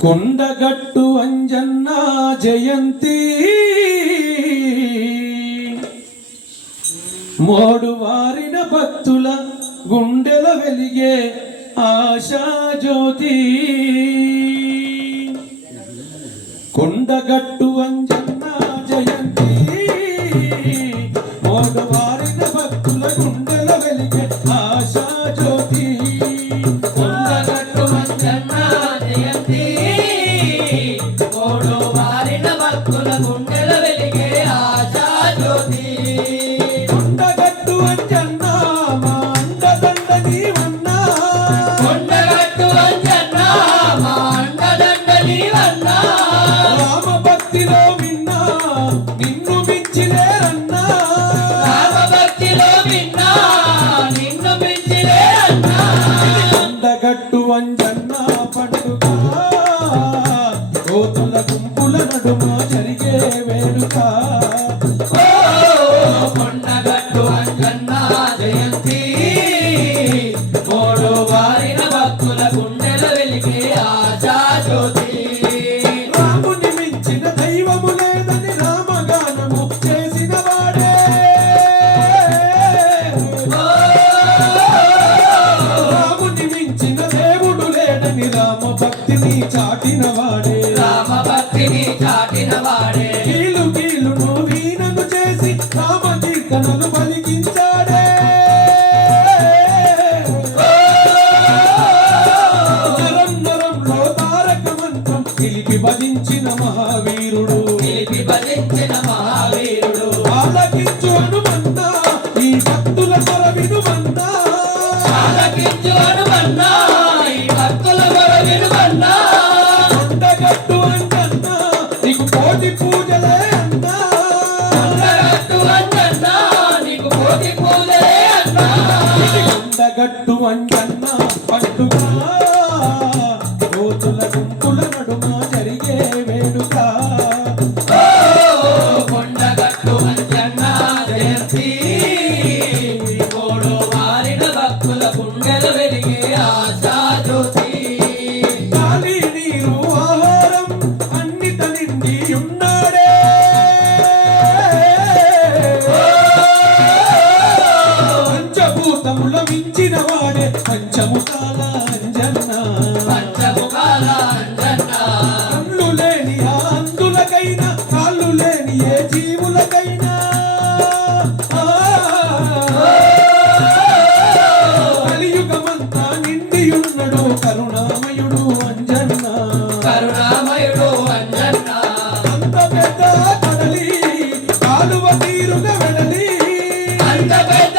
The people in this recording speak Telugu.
కొండగట్టు అంజన్న జయంతి. మోడు వారిన భక్తుల గుండెల వెలిగే ఆశాజ్యోతి కొండగట్టు అంజన్న జయంతి. మోడు వారిన భక్తుల గుండెల వెలిగే మూడు వారిన భక్తుల గుండెల వెలిగే ఆశా జ్యోతి. కొండగట్టు అంజన్న మా అండదండ నీవన్నా కొండగట్టు అంజన్న మా అండదండ నీవన్నా రామ భక్తిలో విన్నా నిన్ను మించిలేరన్నా. రామభక్తిలో విన్నా దేవుడు లేడని రామ భక్తిని చాటిన వాడే రామ భక్తిని చాటిన వాడే కీలు కీలును వీణను చేసి రామ కీర్తనలు పలికించాడే. నరం నరంలో తారక మంత్రం పిలిపి భజించిన మహావీరుడు. పిలిపి బలించిన మహావీరుడు. ఆలకించు హనుమన్నా ఈ భక్తుల స్వర వినుమన్నా ఆలకించు హనుమన్నా నీకు కోటి పూజే లోకముల మించిన వాడే పంచముఖాల అంజన్న పంచముఖాల అంజన్న కళ్ళు లేని అందులకైనా కాళ్ళు లేని ఏ జీవులకైనా. కలియుగమంతా నిండియున్నడు కరుణామయుడు అంజన్న. కరుణామయుడు అంజన్న. అంత పెద్ద కడలి కాలువ తీరుగా వెడలి. అంత పెద్ద